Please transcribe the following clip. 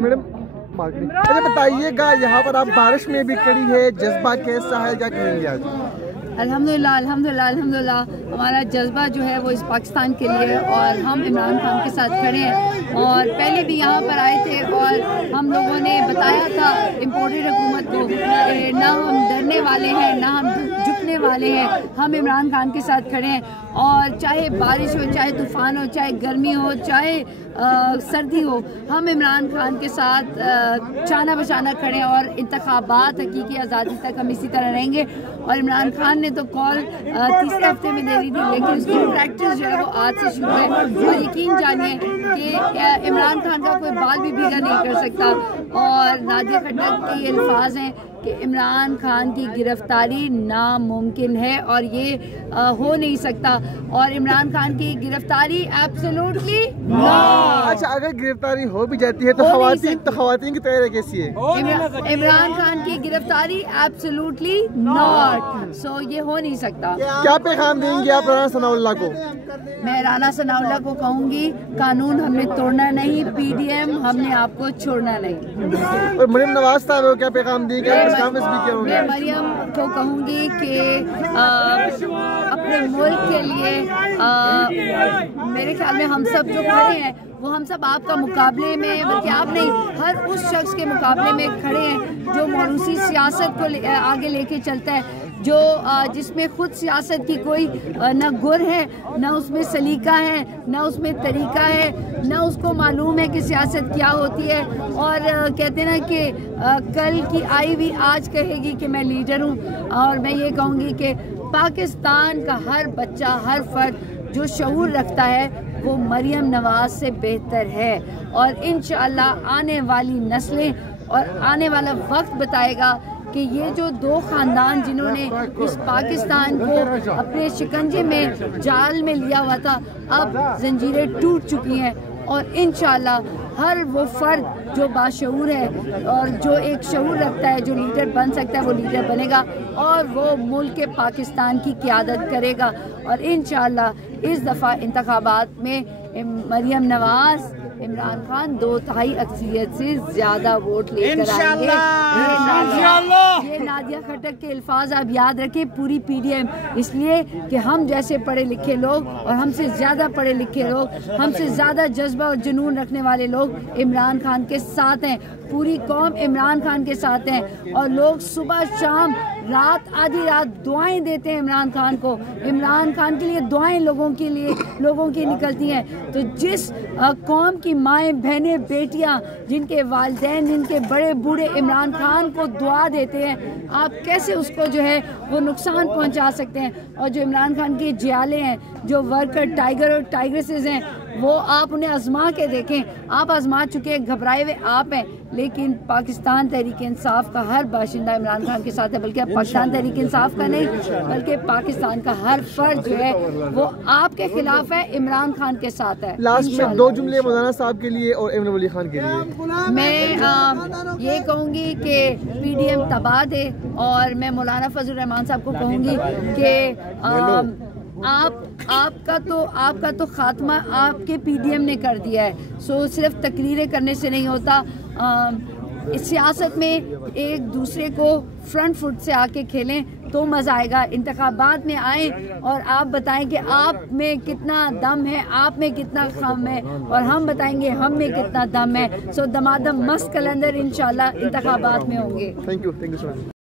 Madam अच्छा बताइएगा, यहाँ पर आप बारिश में भी खड़ी है, जज्बा कैसा है, क्या कहेंगे आज? अल्हम्दुलिल्लाह अल्हम्दुलिल्लाह अल्हम्दुलिल्लाह, हमारा जज्बा जो है वो इस पाकिस्तान के लिए, और हम इमरान खान के साथ खड़े हैं। और पहले भी यहाँ पर आए थे और हम लोगों ने बताया था इम्पोर्टेड हुकूमत को, ना हम डरने वाले हैं, ना हम झुकने वाले हैं, हम इमरान खान के साथ खड़े हैं। और चाहे बारिश हो, चाहे तूफ़ान हो, चाहे गर्मी हो, चाहे सर्दी हो, हम इमरान खान के साथ चाना बचाना खड़े हैं। और इंतखाबात हकीकी आज़ादी तक हम इसी तरह रहेंगे। और इमरान खान ने तो कॉल तीसरे हफ्ते में दे दी थी, लेकिन उसकी प्रैक्टिस जो है वो आज से शुरू है। और यकीन जानिए कि इमरान खान का कोई बाल भी भीगा नहीं कर सकता। और नादिया खट्टर के ये अल्फाज हैं कि इमरान खान की गिरफ्तारी नामुमकिन है और ये हो नहीं सकता। और इमरान खान की गिरफ्तारी एब्सोल्युटली अच्छा, अगर गिरफ्तारी हो भी जाती है तो खवातीन की तैयारी कैसी है? इमरान खान की गिरफ्तारी एब्सोल्युटली नॉट, सो ये हो नहीं सकता। क्या पैगाम देंगे आप राना सनाउल्लाह को? मैं राना सनाउल्लाह को कहूँगी, कानून हमने तोड़ना नहीं, PDM हमने आपको छोड़ना नहीं। और मरियम नवाज साहब को क्या पैगाम देंगे? मैं मरियम को कहूँगी कि अपने मुल्क के लिए मेरे ख्याल में हम सब जो खड़े हैं वो हम सब आपका मुकाबले में, बल्कि आप नहीं, हर उस शख्स के मुकाबले में खड़े हैं जो मौरूसी सियासत को आगे लेके चलता है, जो जिसमें खुद सियासत की कोई न गुर है, न उसमें सलीका है, न उसमें तरीका है, न उसको मालूम है कि सियासत क्या होती है। और कहते हैं ना कि कल की आई हुई आज कहेगी कि मैं लीडर हूँ। और मैं ये कहूँगी कि पाकिस्तान का हर बच्चा, हर फर्द जो शऊर रखता है वो मरियम नवाज से बेहतर है। और इंशाअल्लाह आने वाली नस्लें और आने वाला वक्त बताएगा कि ये जो दो खानदान जिन्होंने इस पाकिस्तान को अपने शिकंजे में, जाल में लिया हुआ था, अब जंजीरें टूट चुकी हैं। और इंशाअल्लाह हर वो फर्द जो बाशऊर है और जो एक शऊर रखता है, जो लीडर बन सकता है, वो लीडर बनेगा और वो मुल्क पाकिस्तान की क़ियादत करेगा। और इंशाअल्लाह इस दफ़ा इंतखाबात में मरियम नवाज, इमरान खान 2/3 अक्सरियत से ज्यादा वोट लेकर आएंगे। ये नादिया खट्टर के अल्फाज आप याद रखें, पूरी PDM, इसलिए कि हम जैसे पढ़े लिखे लोग और हमसे ज़्यादा पढ़े लिखे लोग, हमसे ज़्यादा जज्बा और जुनून रखने वाले लोग इमरान खान के साथ हैं। पूरी कौम इमरान खान के साथ हैं और लोग सुबह शाम रात आधी रात दुआएं देते हैं इमरान खान को। इमरान खान के लिए दुआएं लोगों की निकलती हैं। तो जिस कौम की माएँ, बहनें, बेटियां, जिनके वालिदैन, जिनके बड़े बूढ़े इमरान खान को दुआ देते हैं, आप कैसे उसको जो है वो नुकसान पहुंचा सकते हैं? और जो इमरान खान के जियाले हैं, जो वर्कर टाइगर और टाइग्रेसेस हैं, वो आप उन्हें आजमा के देखें। आप आजमा चुके हैं, घबराए हुए आप हैं, लेकिन पाकिस्तान तहरीक इंसाफ का हर बाशिंदा इमरान खान के साथ है। बल्कि अब पाकिस्तान तहरीक इंसाफ का नहीं, बल्कि पाकिस्तान का हर फर्द जो है वो आपके खिलाफ है, इमरान खान के साथ है। लास्ट में 2 जुमले मौलाना साहब के लिए और इमरान वली खान के लिए। मैं ये कहूँगी कि PDM तबाह दे, और मैं मौलाना फजल रहमान साहब को कहूँगी कि आपका तो खात्मा आपके PDM ने कर दिया है। सो सिर्फ तकरीरें करने से नहीं होता। इस सियासत में एक दूसरे को फ्रंट फुट से आके खेलें तो मज़ा आएगा। इंतखाबात में आए और आप बताएं कि आप में कितना दम है, आप में कितना खम है, और हम बताएंगे हम में कितना दम है। सो दमादम मस्त कलंदर इंशाल्लाह इंतखाबात में होंगे। Thank you so much.